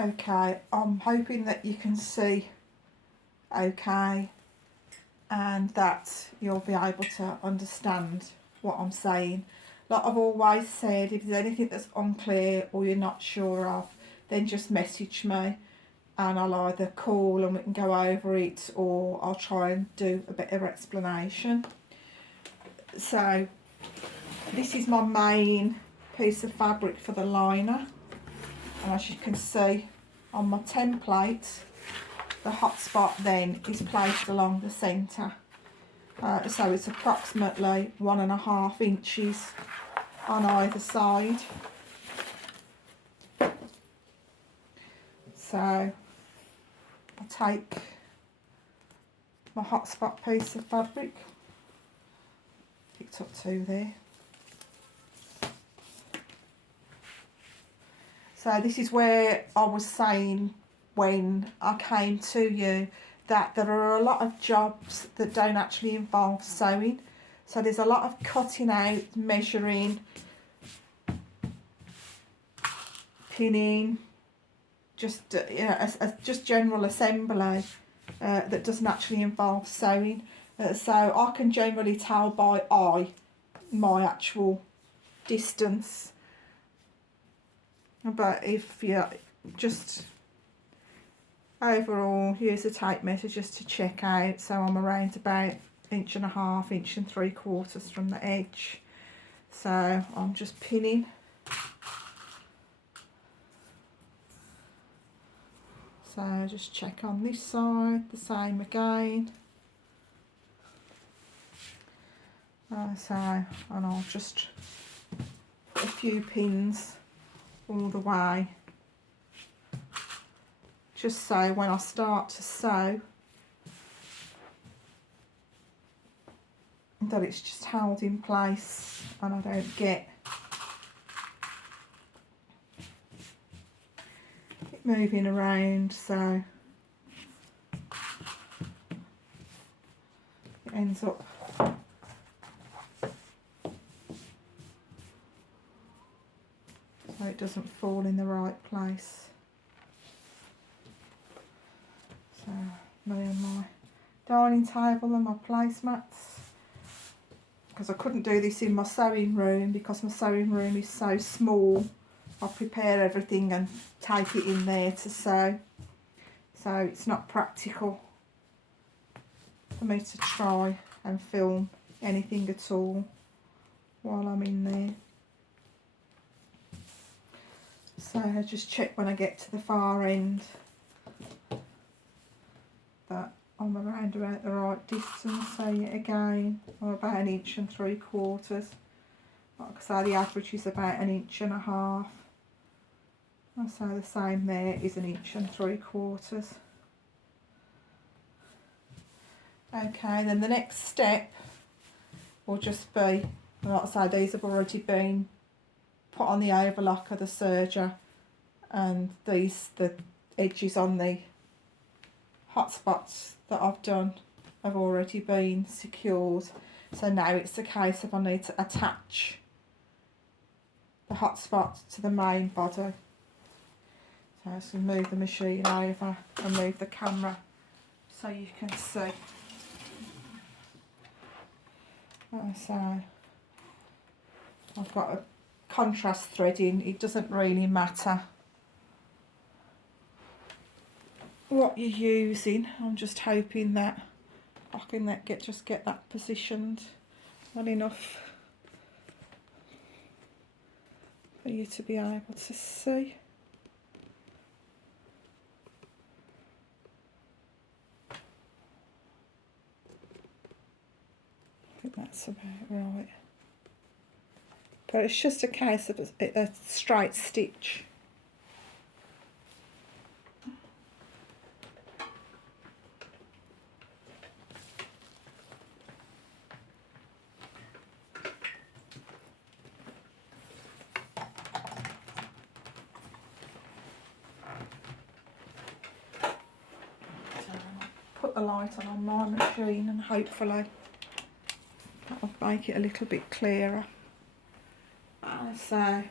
Okay, I'm hoping that you can see okay and that you'll be able to understand what I'm saying. Like I've always said, if there's anything that's unclear or you're not sure of, then just message me and I'll either call and we can go over it, or I'll try and do a better explanation. So this is my main piece of fabric for the liner, and as you can see on my template, the hot spot then is placed along the centre. So it's approximately 1.5 inches on either side. So I'll take my hot spot piece of fabric, picked up 2 there. So this is where I was saying when I came to you that there are a lot of jobs that don't actually involve sewing. So there's a lot of cutting out, measuring, pinning, just just general assembly that doesn't actually involve sewing. So I can generally tell by eye my actual distance. But if you just overall, here's a tape measure just to check out. So I'm around about 1.5 inches, 1 3/4 from the edge. So I'm just pinning. So just check on this side, the same again. So, and I'll just put a few pins all the way, just so when I start to sew that it's just held in place and I don't get it moving around, so it ends up so it doesn't fall in the right place. So me and my dining table and my placemats, because I couldn't do this in my sewing room because my sewing room is so small. I prepare everything and take it in there to sew, so it's not practical for me to try and film anything at all while I'm in there. So I just check when I get to the far end that I'm around about the right distance. So yet again, I'm about 1 3/4 inches. Like I say, the average is about 1.5 inches. I say the same there is 1 3/4 inches. Okay, then the next step will just be, like I say, these have already been put on the overlock of the serger, and these, the edges on the hot spots that I've done have already been secured. So now it's the case of I need to attach the hot spot to the main body. So I just move the machine over and move the camera so you can see. So I've got a contrast threading. It doesn't really matter what you're using. I'm just hoping that I can just get that positioned well enough for you to be able to see. I think that's about right. But it's just a case of a straight stitch. Put the light on my machine and hopefully that'll make it a little bit clearer. So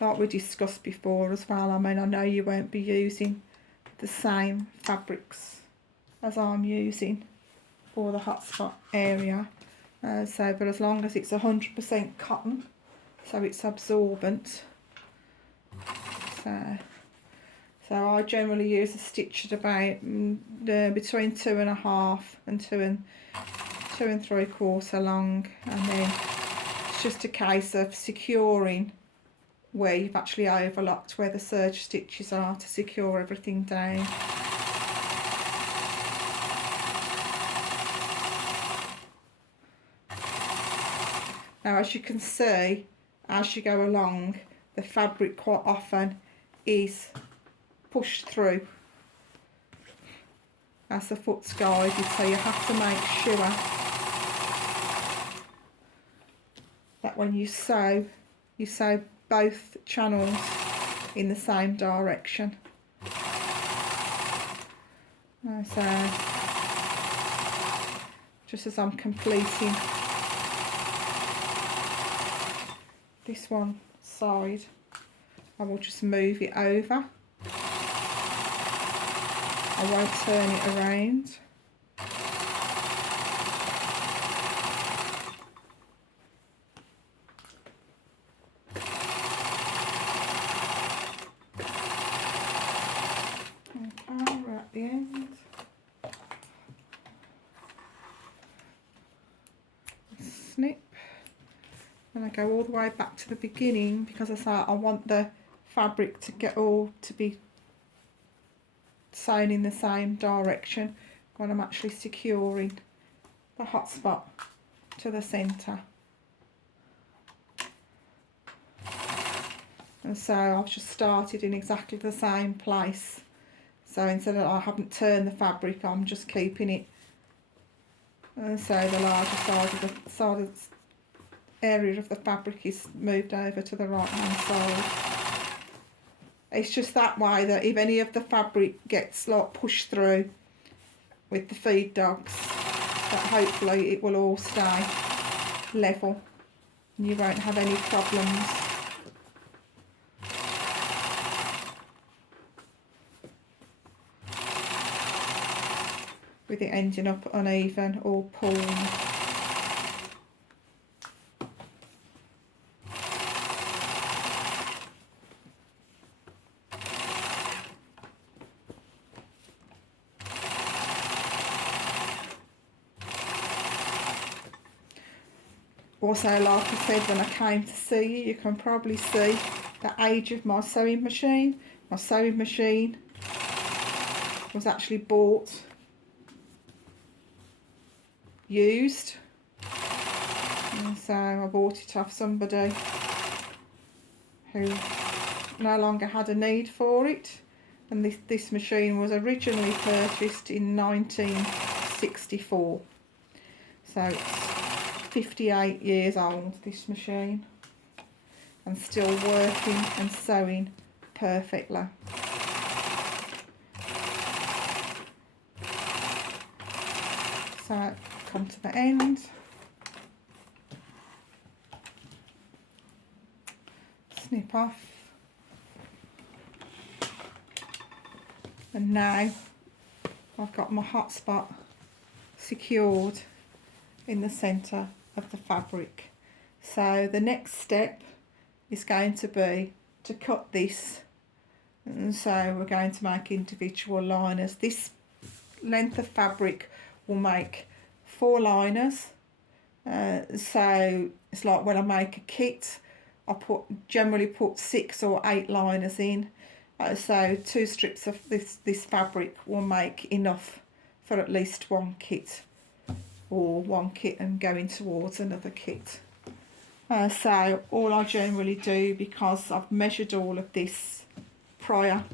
like we discussed before as well. I mean, I know you won't be using the same fabrics as I'm using for the hotspot area. But as long as it's 100% cotton, so it's absorbent. So I generally use a stitch at about between 2.5 and 2 3/4 long, and then it's just a case of securing where you've actually overlocked where the serge stitches are to secure everything down. Now, as you can see, as you go along, the fabric quite often is pushed through as the foot's guided, so you have to make sure that when you sew both channels in the same direction. So just as I'm completing this one side, I will just move it over. I won't turn it around. Okay, we're at the end. Snip. And I go all the way back to the beginning because I want the fabric to be sewn in the same direction when I'm actually securing the hotspot to the centre. And so I've just started in exactly the same place. So instead of, I haven't turned the fabric, I'm just keeping it. And so the larger side of the area of the fabric is moved over to the right hand side. It's just that way that if any of the fabric gets like pushed through with the feed dogs, that hopefully it will all stay level and you won't have any problems. With it ending up uneven or pulled. Also, like I said, when I came to see you, you can probably see the age of my sewing machine. My sewing machine was actually bought used, and so I bought it off somebody who no longer had a need for it, and this machine was originally purchased in 1964, so it's 58 years old, this machine, and still working and sewing perfectly. So come to the end, snip off, and now I've got my hotspot secured in the centre of the fabric. So the next step is going to be to cut this, and so we're going to make individual liners. This length of fabric will make 4 liners, so it's like when I make a kit, I generally put 6 or 8 liners in, so 2 strips of this fabric will make enough for at least 1 kit, or 1 kit and going towards another kit. So all I generally do, because I've measured all of this prior,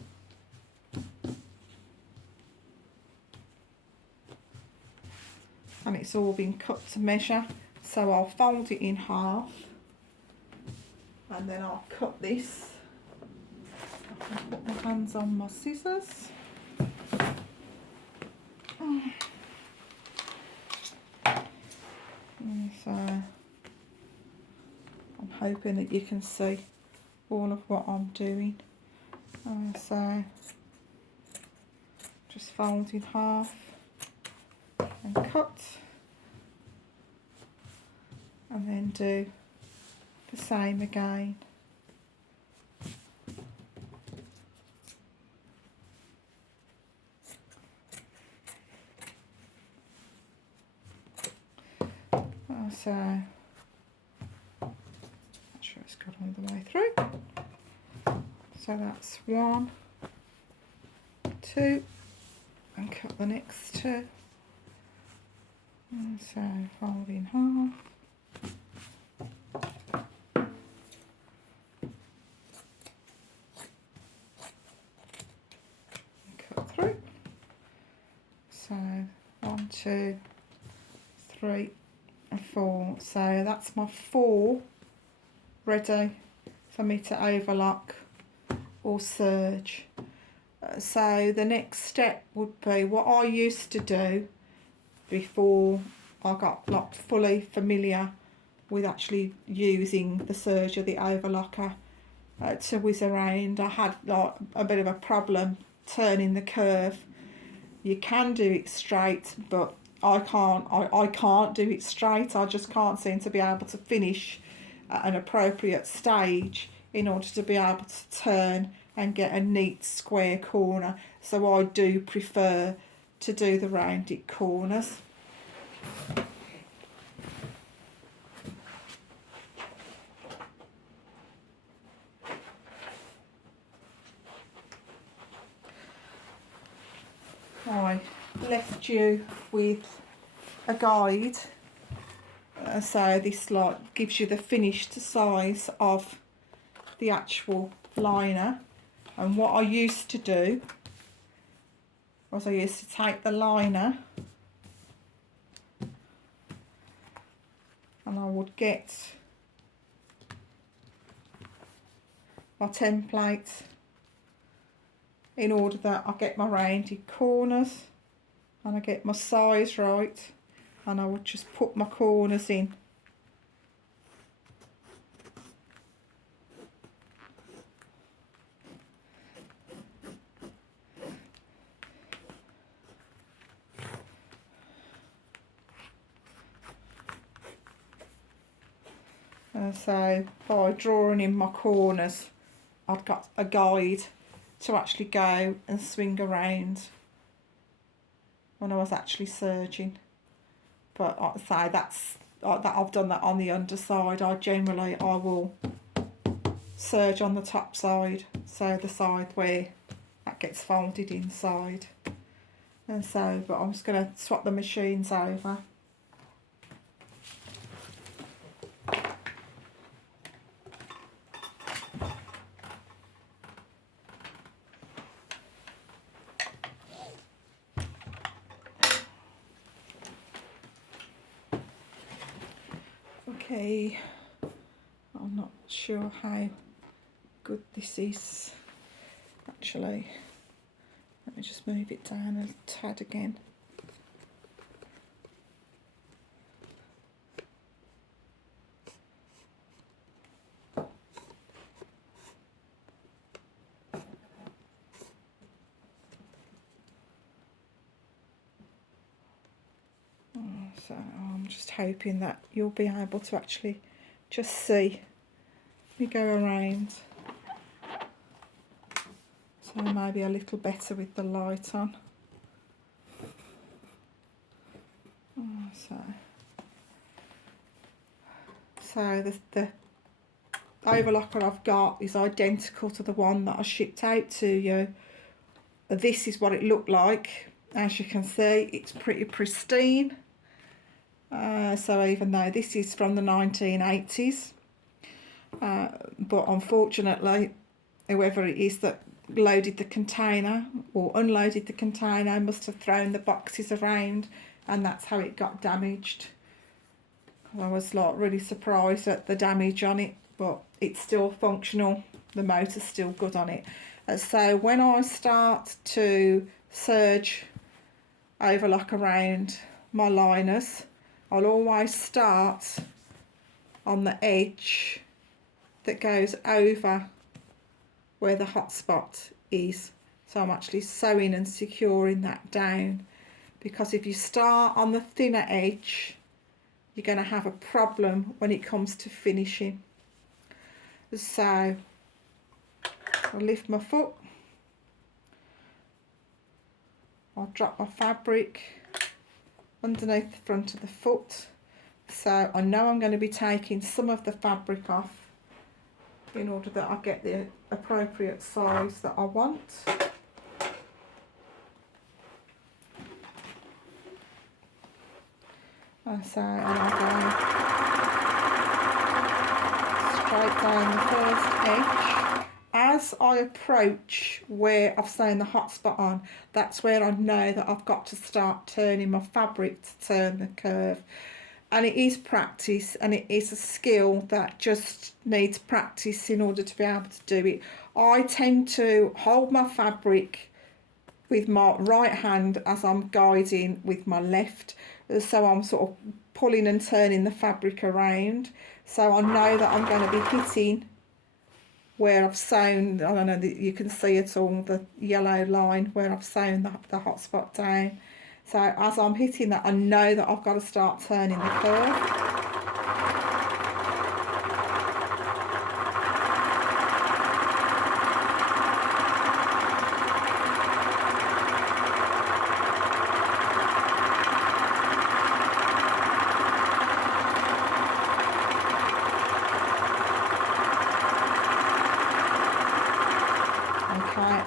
and it's all been cut to measure, so I'll fold it in half and then I'll cut this. I can put my hands on my scissors. So I'm hoping that you can see all of what I'm doing. So just fold in half and cut, and then do the same again. So make sure it's got all the way through. So that's 1, 2, and cut the next 2. And so fold in half. And cut through. So 1, 2, 3, and 4. So that's my 4 ready for me to overlock or serge. So the next step would be what I used to do before I got like fully familiar with actually using the serger, the overlocker, to whiz around. I had like a bit of a problem turning the curve. You can do it straight, but I can't do it straight. I just can't seem to be able to finish at an appropriate stage in order to be able to turn and get a neat square corner. So I do prefer to do the rounded corners. I left you with a guide, so this like gives you the finished size of the actual liner. And what I used to do was I used to take the liner and I would get my template in order that I get my rounded corners and I get my size right, and I would just put my corners in. So by drawing in my corners, I'd got a guide to actually go and swing around when I was actually serging. But like I say, that's that I've done that on the underside. I will serge on the top side, so the side where that gets folded inside. And so, but I'm just going to swap the machines over. Okay, I'm not sure how good this is actually. Let me just move it down a tad again. So I'm just hoping that you'll be able to actually just see me go around. So maybe a little better with the light on. So the overlocker I've got is identical to the one that I shipped out to you. This is what it looked like. As you can see, it's pretty pristine. So even though this is from the 1980s, but unfortunately, whoever it is that loaded the container or unloaded the container must have thrown the boxes around, and that's how it got damaged. I was like really surprised at the damage on it, but it's still functional. The motor's still good on it. So when I start to serge overlock around my liners, I'll always start on the edge that goes over where the hot spot is. So I'm actually sewing and securing that down, because if you start on the thinner edge, you're going to have a problem when it comes to finishing. So I'll lift my foot, I'll drop my fabric underneath the front of the foot. So I know I'm going to be taking some of the fabric off in order that I get the appropriate size that I want. So I'll go straight down the first edge. As I approach where I've sewn the hot spot on, that's where I know that I've got to start turning my fabric to turn the curve. And it is practice, and it is a skill that just needs practice in order to be able to do it. I tend to hold my fabric with my right hand as I'm guiding with my left, so I'm sort of pulling and turning the fabric around, so I know that I'm going to be hitting where I've sewn. I don't know, you can see it all, the yellow line where I've sewn the hot spot down. So as I'm hitting that, I know that I've got to start turning the curve.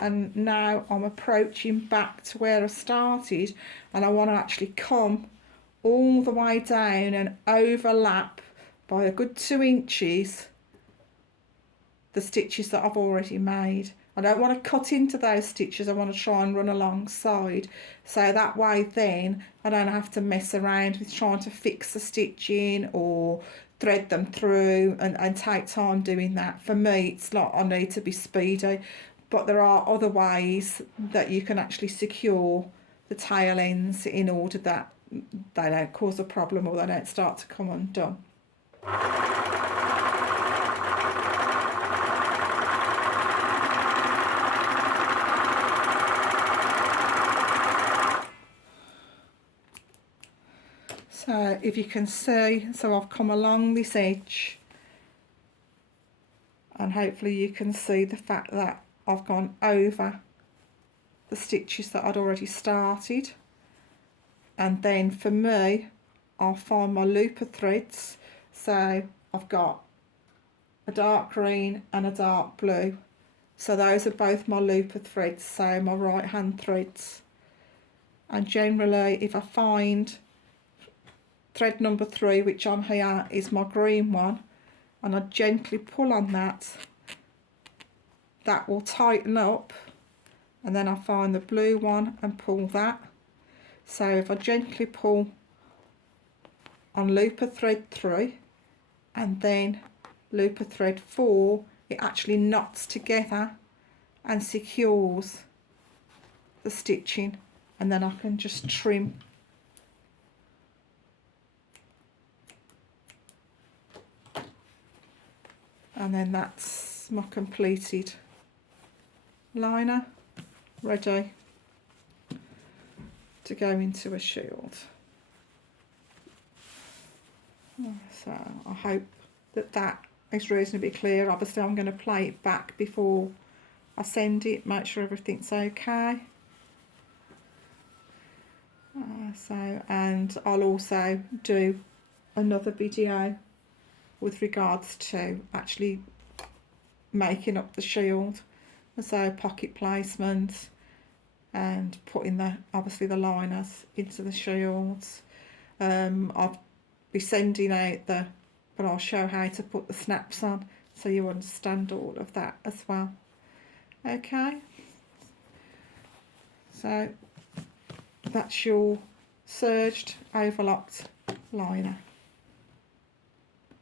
And now I'm approaching back to where I started, and I want to actually come all the way down and overlap by a good 2 inches the stitches that I've already made. I don't want to cut into those stitches, I want to try and run alongside, so that way then I don't have to mess around with trying to fix the stitching or thread them through and take time doing that. For me, it's like I need to be speedy. But there are other ways that you can actually secure the tail ends in order that they don't cause a problem or they don't start to come undone. So if you can see, so I've come along this edge, and hopefully you can see the fact that I've gone over the stitches that I'd already started. And then for me, I'll find my looper threads. So I've got a dark green and a dark blue. So those are both my looper threads, so my right hand threads. And generally, if I find thread number 3, which on here is my green one, and I gently pull on that, that will tighten up, and then I find the blue one and pull that. So if I gently pull on looper thread 3 and then looper thread 4, it actually knots together and secures the stitching, and then I can just trim. And then that's my completed liner ready to go into a shield. So I hope that that is reasonably clear. Obviously I'm going to play it back before I send it, make sure everything's okay. And I'll also do another video with regards to actually making up the shield, so pocket placement and putting the obviously the liners into the shields. I'll be sending out but I'll show how to put the snaps on so you understand all of that as well. Okay, so that's your serged overlocked liner.